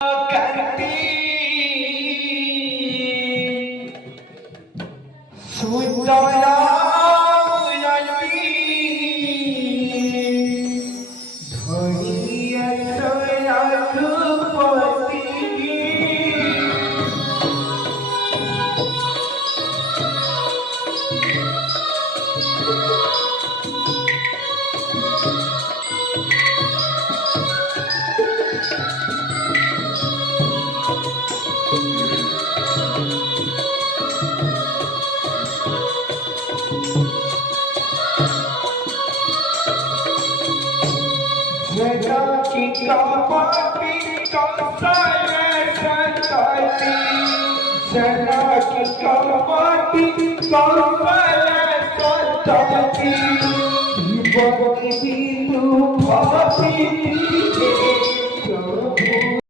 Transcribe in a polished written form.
Kanti Sudaya Yanti Dhaniya Sarakpati Jika mati kau saya sakiti, jika mati kau saya sakiti, ibu ibu hati